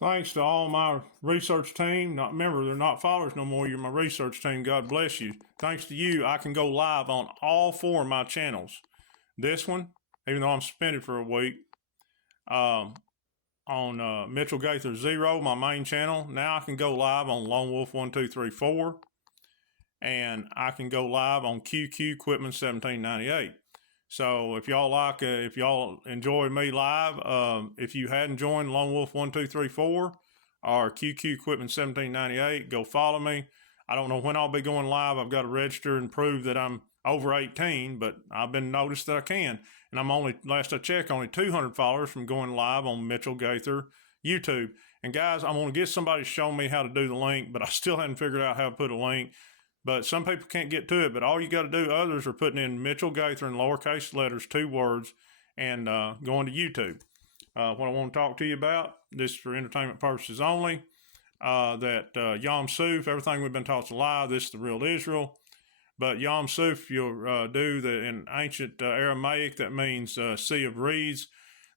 Thanks to all my research team. Not remember, they're not followers no more. You're my research team. God bless you. Thanks to you, I can go live on all four of my channels. This one, even though I'm suspended for a week, on Mitchell Gaither Zero, my main channel. Now I can go live on Lone Wolf 1234, and I can go live on QQ Equipment 1798. So if y'all enjoy me live, if you hadn't joined Lone Wolf 1234 or QQ Equipment 1798, go follow me. I don't know when I'll be going live. I've got to register and prove that I'm over 18, but I've been noticed that I can. And I'm only, last I checked, only 200 followers from going live on Mitchell Gaither YouTube. And guys, I'm going to get somebody to show me how to do the link, but I still haven't figured out how to put a link. But some people can't get to it. But all you got to do, others are putting in Mitchell Gaither in lowercase letters, 2 words, and going to YouTube. What I want to talk to you about, this is for entertainment purposes only, that Ymsuf, everything we've been taught is a lie. This is the real Israel. But Ymsuf, you'll do the in ancient Aramaic, that means sea of reeds.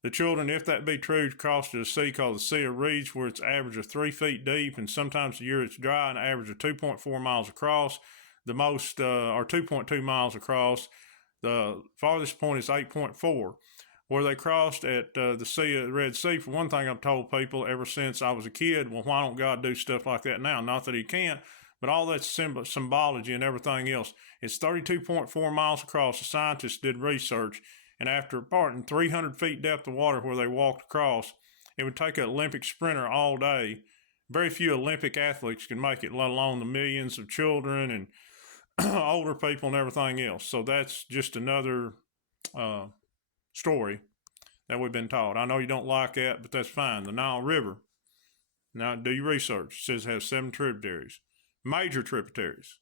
The children, if that be true, crossed a sea called the Sea of Reeds, where it's average of 3 feet deep, and sometimes the year it's dry, and average of 2.4 miles across. The most are 2.2 miles across. The farthest point is 8.4. Where they crossed at the Red Sea, for one thing, I've told people ever since I was a kid, well, why don't God do stuff like that now? Not that he can't, but all that symbology and everything else. It's 32.4 miles across. The scientists did research. And after parting 300 feet depth of water where they walked across, it would take an Olympic sprinter all day. Very few Olympic athletes can make it, let alone the millions of children and older people and everything else. So that's just another story that we've been taught. I know you don't like that, but that's fine. The Nile River, now do your research. It says it has 7 tributaries, major tributaries.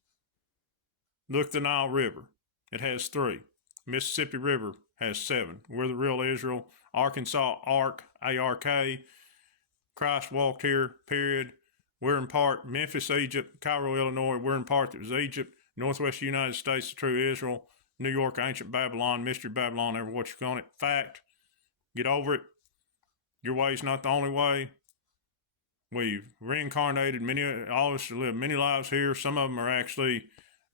Look at the Nile River. It has 3. Mississippi River has 7. We're the real Israel. Arkansas, Ark, A-R-K. Christ walked here, period. We're in part Memphis, Egypt. Cairo, Illinois. We're in part that was Egypt. Northwest United States, the true Israel. New York, ancient Babylon, mystery Babylon, ever what you call it. Fact. Get over it. Your way's not the only way. We've reincarnated all of us live many lives here. Some of them are actually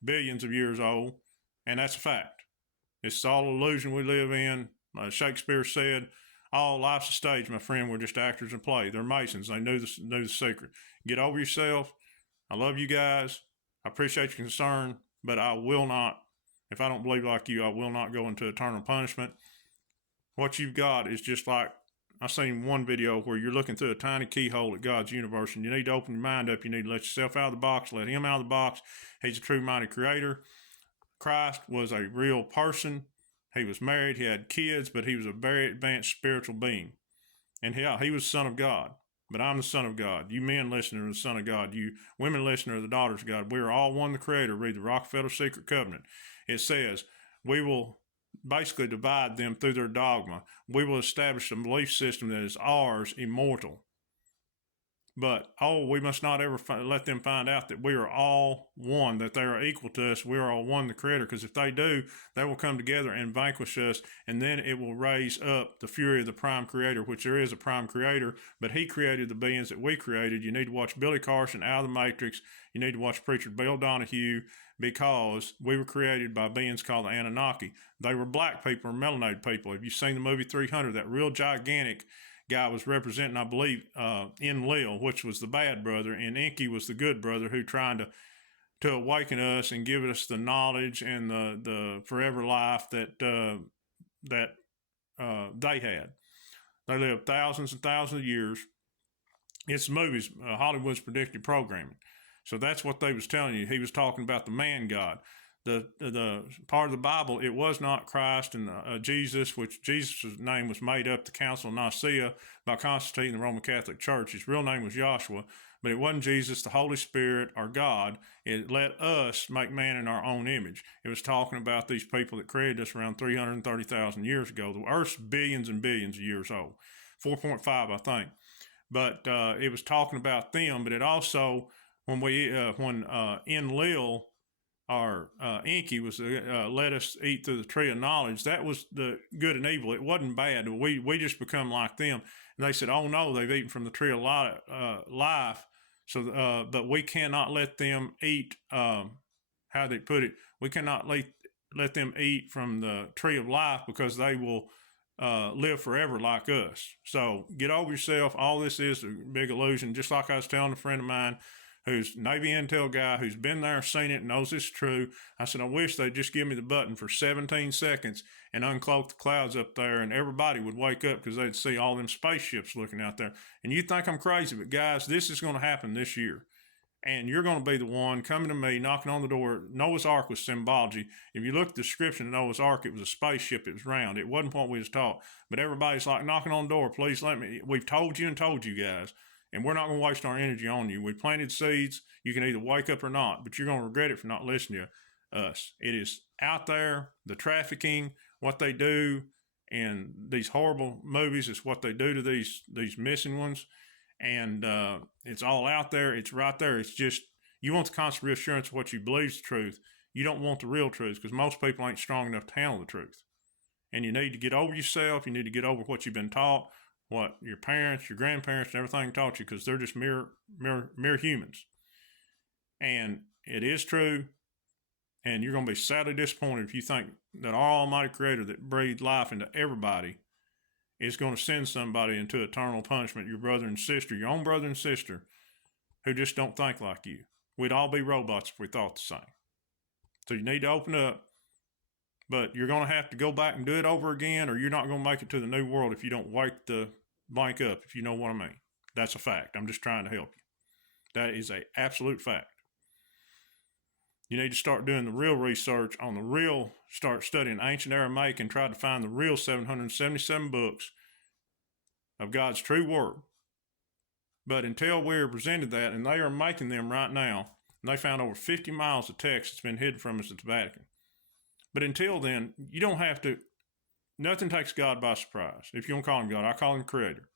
billions of years old. And that's a fact. It's all illusion we live in. Shakespeare said, all life's a stage, my friend. We're just actors in play. They're Masons. They knew the secret. Get over yourself. I love you guys. I appreciate your concern, but I will not, if I don't believe like you, I will not go into eternal punishment. What you've got is just like, I seen one video where you're looking through a tiny keyhole at God's universe, and you need to open your mind up. You need to let yourself out of the box, let him out of the box. He's a true mighty creator. Christ was a real person. He was married, he had kids, but he was a very advanced spiritual being. And he was the Son of God. But I'm the Son of God. You men listening are the Son of God. You women listening are the daughters of God. We are all one the Creator. Read the Rockefeller Secret Covenant. It says, we will basically divide them through their dogma. We will establish a belief system that is ours, immortal. But, we must not ever let them find out that we are all one, that they are equal to us. We are all one, the Creator, because if they do, they will come together and vanquish us, and then it will raise up the fury of the prime creator, which there is a prime creator, but he created the beings that we created. You need to watch Billy Carson, Out of the Matrix. You need to watch Preacher Bill Donahue, because we were created by beings called the Anunnaki. They were black people or melanated people. If you've seen the movie 300, that real gigantic guy was representing, I believe, Enlil, which was the bad brother, and Enki was the good brother who trying to awaken us and give us the knowledge and the forever life that they had. They lived thousands and thousands of years. It's movies, Hollywood's predictive programming. So that's what they was telling you. He was talking about the man God. The part of the Bible, it was not Christ and Jesus, which Jesus' name was made up, the Council of Nicaea, by Constantine, the Roman Catholic Church. His real name was Joshua, but it wasn't Jesus, the Holy Spirit, or God. It let us make man in our own image. It was talking about these people that created us around 330,000 years ago. The Earth's billions and billions of years old, 4.5, I think. But it was talking about them, but it also, when Enlil, or Enki was let us eat through the tree of knowledge, that was the good and evil. It wasn't bad. We just become like them. And they said, oh no, they've eaten from the tree of life. So, but we cannot let them eat, how they put it, we cannot let them eat from the tree of life because they will live forever like us. So get over yourself. All this is a big illusion. Just like I was telling a friend of mine who's Navy intel guy who's been there, seen it, knows it's true. I said, I wish they'd just give me the button for 17 seconds and uncloak the clouds up there, and everybody would wake up because they'd see all them spaceships looking out there. And you'd think I'm crazy, but guys, this is going to happen this year. And you're going to be the one coming to me, knocking on the door. Noah's Ark was symbology. If you look at the description of Noah's Ark, it was a spaceship. It was round. It wasn't what we was taught. But everybody's like knocking on the door. Please let me. We've told you and told you guys. And we're not going to waste our energy on you. We planted seeds. You can either wake up or not. But you're going to regret it for not listening to us. It is out there. The trafficking, what they do in these horrible movies is what they do to these missing ones. And it's all out there. It's right there. It's just, you want the constant reassurance of what you believe is the truth. You don't want the real truth because most people ain't strong enough to handle the truth. And you need to get over yourself. You need to get over what you've been taught, what your parents, your grandparents, and everything taught you, because they're just mere humans. And it is true. And you're going to be sadly disappointed if you think that our Almighty Creator that breathed life into everybody is going to send somebody into eternal punishment, your brother and sister, your own brother and sister, who just don't think like you. We'd all be robots if we thought the same. So you need to open up, but you're going to have to go back and do it over again, or you're not going to make it to the new world if you don't wake the blank up, if you know what I mean. That's a fact. I'm just trying to help you. That is an absolute fact. You need to start doing the real research on the real, start studying ancient Aramaic and try to find the real 777 books of God's true word. But until we're presented that, and they are making them right now, and they found over 50 miles of text that's been hidden from us at the Vatican. But until then, you don't have to, nothing takes God by surprise. If you don't call him God, I call him Creator.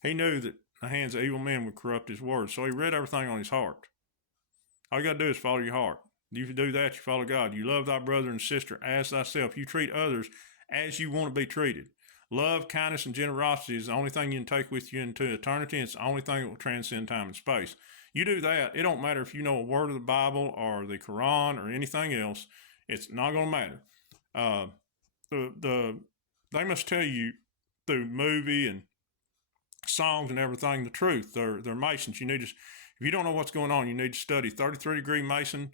He knew that the hands of evil men would corrupt his word, so he read everything on his heart. All you got to do is follow your heart. If you do that, you follow God. You love thy brother and sister as thyself. You treat others as you want to be treated. Love, kindness, and generosity is the only thing you can take with you into eternity. It's the only thing that will transcend time and space. You do that, it don't matter if you know a word of the Bible or the Quran or anything else. It's not going to matter. They must tell you through movie and songs and everything the truth. They're Masons. You need to, if you don't know what's going on, you need to study 33-degree Mason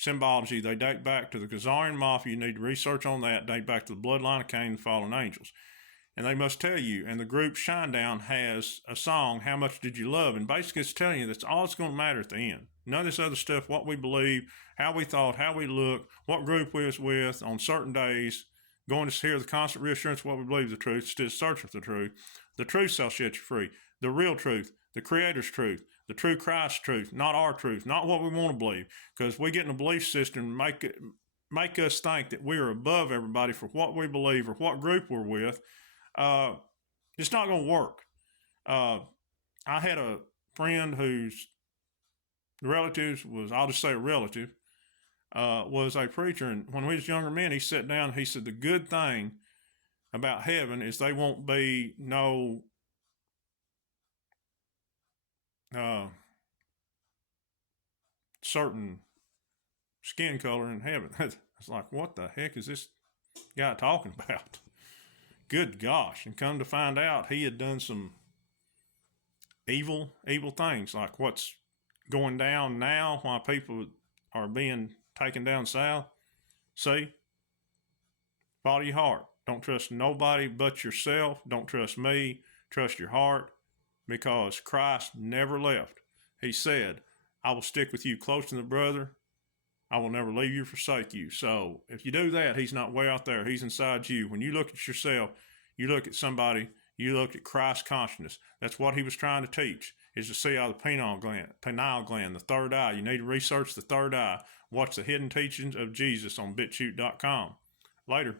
symbology. They date back to the Khazarian Mafia. You need to research on that. Date back to the bloodline of Cain and the fallen angels. And they must tell you, and the group Shinedown has a song, How Much Did You Love? And basically it's telling you that's all that's going to matter at the end. None of this other stuff, what we believe, how we thought, how we look, what group we was with on certain days, going to hear the constant reassurance of what we believe the truth, still searching for the truth. The truth shall set you free. The real truth, the Creator's truth, the true Christ's truth, not our truth, not what we want to believe. Because we get in a belief system and make us think that we are above everybody for what we believe or what group we're with. It's not going to work. I had a friend whose relatives was, I'll just say a relative, was a preacher. And when we was younger men, he sat down, he said, the good thing about heaven is they won't be no certain skin color in heaven. It's like, what the heck is this guy talking about? Good gosh. And come to find out, he had done some evil things, like what's going down now, why people are being taken down south. See? Follow your heart. Don't trust nobody but yourself. Don't trust me. Trust your heart, because Christ never left. He said, I will stick with you close to the brother. I will never leave you or forsake you. So if you do that, he's not way out there. He's inside you. When you look at yourself, you look at somebody, you look at Christ's consciousness. That's what he was trying to teach, is to see out the pineal gland, the third eye. You need to research the third eye. Watch the hidden teachings of Jesus on BitChute.com. Later.